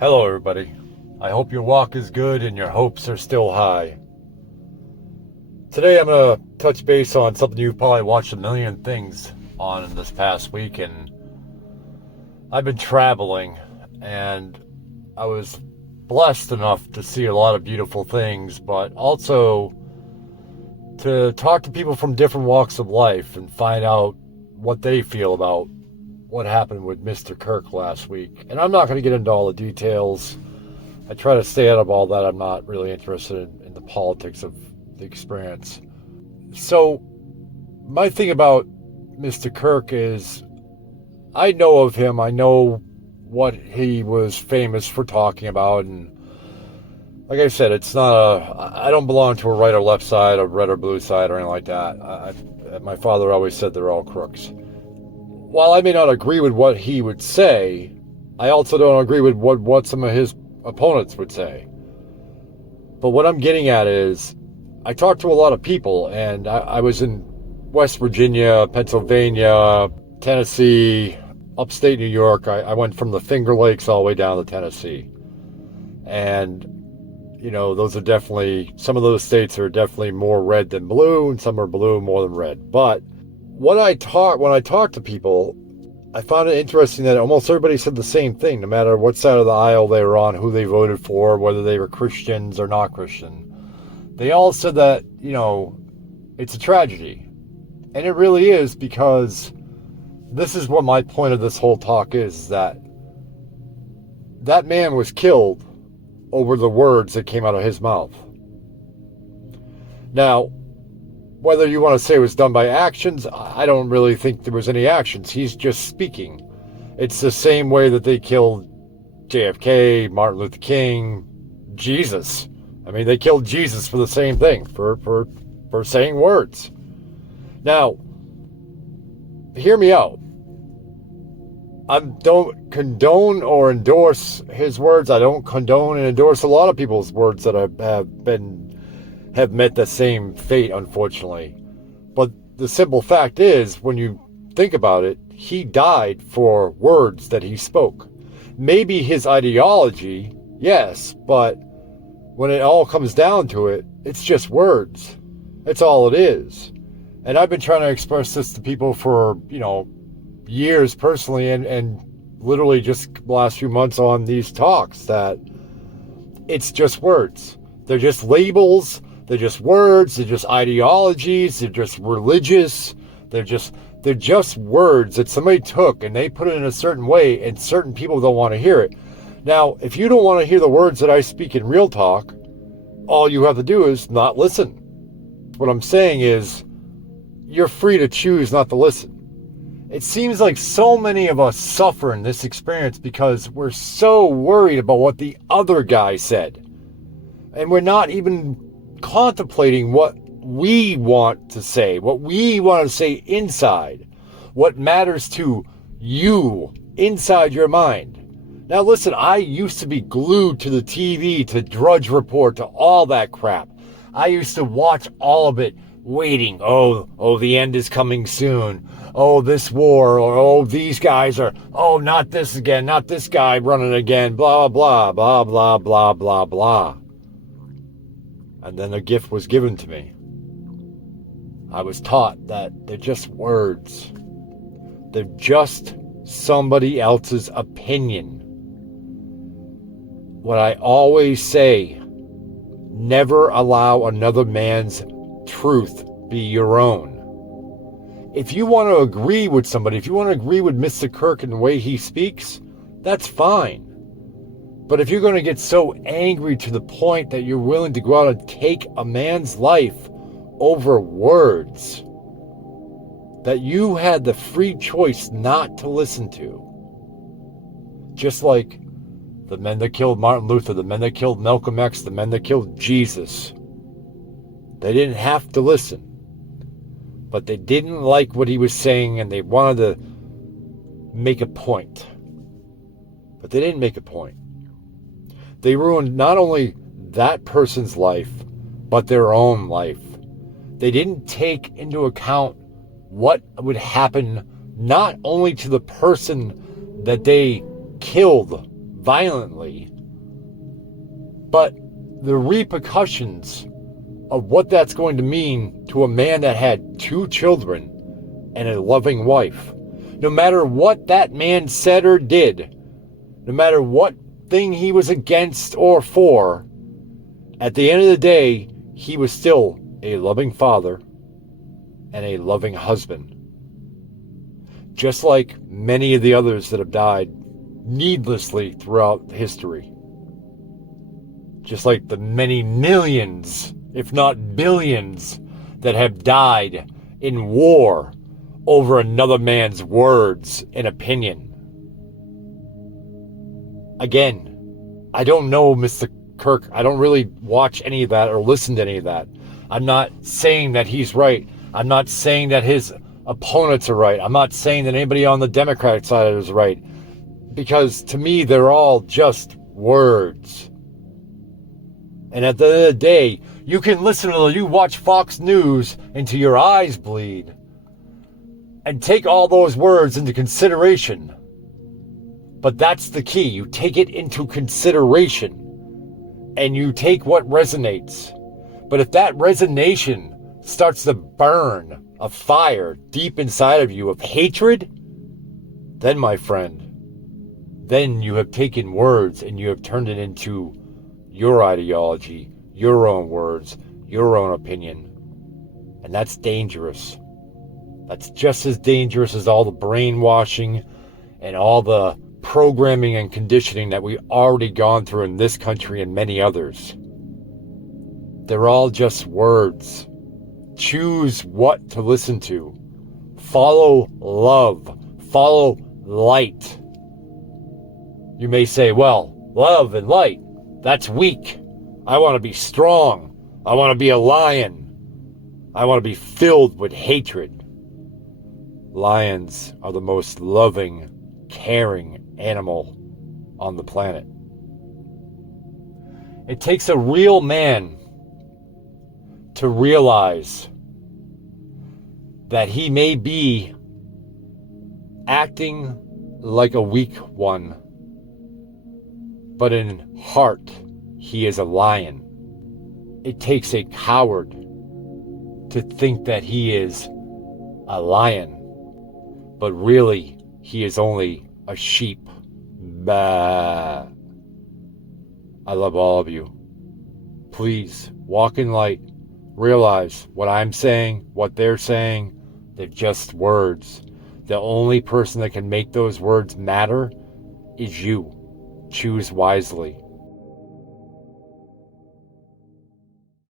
Hello, everybody. I hope your walk is good and your hopes are still high. Today I'm going to touch base on something you've probably watched a million things on in this past week, and I've been traveling, and I was blessed enough to see a lot of beautiful things, but also to talk to people from different walks of life and find out what they feel about what happened with Mr. Kirk last week. And I'm not going to get into all the details. I try to stay out of all that. I'm not really interested in the politics of the experience. So my thing about Mr. Kirk is I know of him. I know what he was famous for talking about. And like I said, it's not I don't belong to a right or left side, a red or blue side, or anything like that. My father always said they're all crooks. While I may not agree with what he would say, I also don't agree with what some of his opponents would say. But what I'm getting at is, I talked to a lot of people, and I was in West Virginia, Pennsylvania, Tennessee, upstate New York. I went from the Finger Lakes all the way down to Tennessee. And, you know, those are definitely, some of those states are definitely more red than blue, and some are blue more than red. But when I talk to people, I found it interesting that almost everybody said the same thing, no matter what side of the aisle they were on, who they voted for, whether they were Christians or not Christian. They all said that, you know, it's a tragedy. And it really is, because this is what my point of this whole talk is, that man was killed over the words that came out of his mouth. Now, whether you want to say it was done by actions, I don't really think there was any actions. He's just speaking. It's the same way that they killed JFK, Martin Luther King, Jesus. I mean, they killed Jesus for the same thing, for saying words. Now, hear me out. I don't condone or endorse his words. I don't condone and endorse a lot of people's words that have met the same fate, unfortunately. But the simple fact is, when you think about it, he died for words that he spoke. Maybe his ideology, yes, but when it all comes down to it, it's just words. That's all it is. And I've been trying to express this to people for, years personally, and literally just the last few months on these talks, that it's just words. They're just labels. They're just words, they're just ideologies, they're just religious, they're just words that somebody took and they put it in a certain way, and certain people don't want to hear it. Now, if you don't want to hear the words that I speak in real talk, all you have to do is not listen. What I'm saying is, you're free to choose not to listen. It seems like so many of us suffer in this experience because we're so worried about what the other guy said. And we're not even contemplating what we want to say, what we want to say inside, what matters to you inside your mind. Now listen, I used to be glued to the TV, to Drudge Report, to all that crap. I used to watch all of it, waiting. Oh, the end is coming soon. Oh, this war, or oh, these guys are, oh, not this again, not this guy running again, blah, blah, blah, blah, blah, blah, blah. And then a gift was given to me. I was taught that they're just words. They're just somebody else's opinion. What I always say, never allow another man's truth be your own. If you want to agree with somebody, if you want to agree with Mr. Kirk and the way he speaks, that's fine. But if you're going to get so angry to the point that you're willing to go out and take a man's life over words that you had the free choice not to listen to, just like the men that killed Martin Luther, the men that killed Malcolm X, the men that killed Jesus, they didn't have to listen. But they didn't like what he was saying, and they wanted to make a point. But they didn't make a point. They ruined not only that person's life, but their own life. They didn't take into account what would happen not only to the person that they killed violently, But the repercussions of what that's going to mean to a man that had 2 children and a loving wife, no matter what that man said or did, no matter what thing he was against or for, at the end of the day, he was still a loving father and a loving husband. Just like many of the others that have died needlessly throughout history. Just like the many millions, if not billions, that have died in war over another man's words and opinion. Again, I don't know Mr. Kirk. I don't really watch any of that or listen to any of that. I'm not saying that he's right. I'm not saying that his opponents are right. I'm not saying that anybody on the Democratic side is right. Because to me, they're all just words. And at the end of the day, you can you watch Fox News until your eyes bleed and take all those words into consideration. But that's the key. You take it into consideration and you take what resonates. But if that resonation starts to burn a fire deep inside of you of hatred, then, my friend, then you have taken words and you have turned it into your ideology, your own words, your own opinion. And that's dangerous. That's just as dangerous as all the brainwashing and all the programming and conditioning that we've already gone through in this country and many others. They're all just words. Choose what to listen to. Follow love. Follow light. You may say, well, love and light, that's weak. I want to be strong. I want to be a lion. I want to be filled with hatred. Lions are the most loving, caring animal on the planet. It takes a real man to realize that he may be acting like a weak one, but in heart, he is a lion. It takes a coward to think that he is a lion, but really, he is only a sheep. Bah. I love all of you. Please, walk in light. Realize what I'm saying, what they're saying, they're just words. The only person that can make those words matter is you. Choose wisely.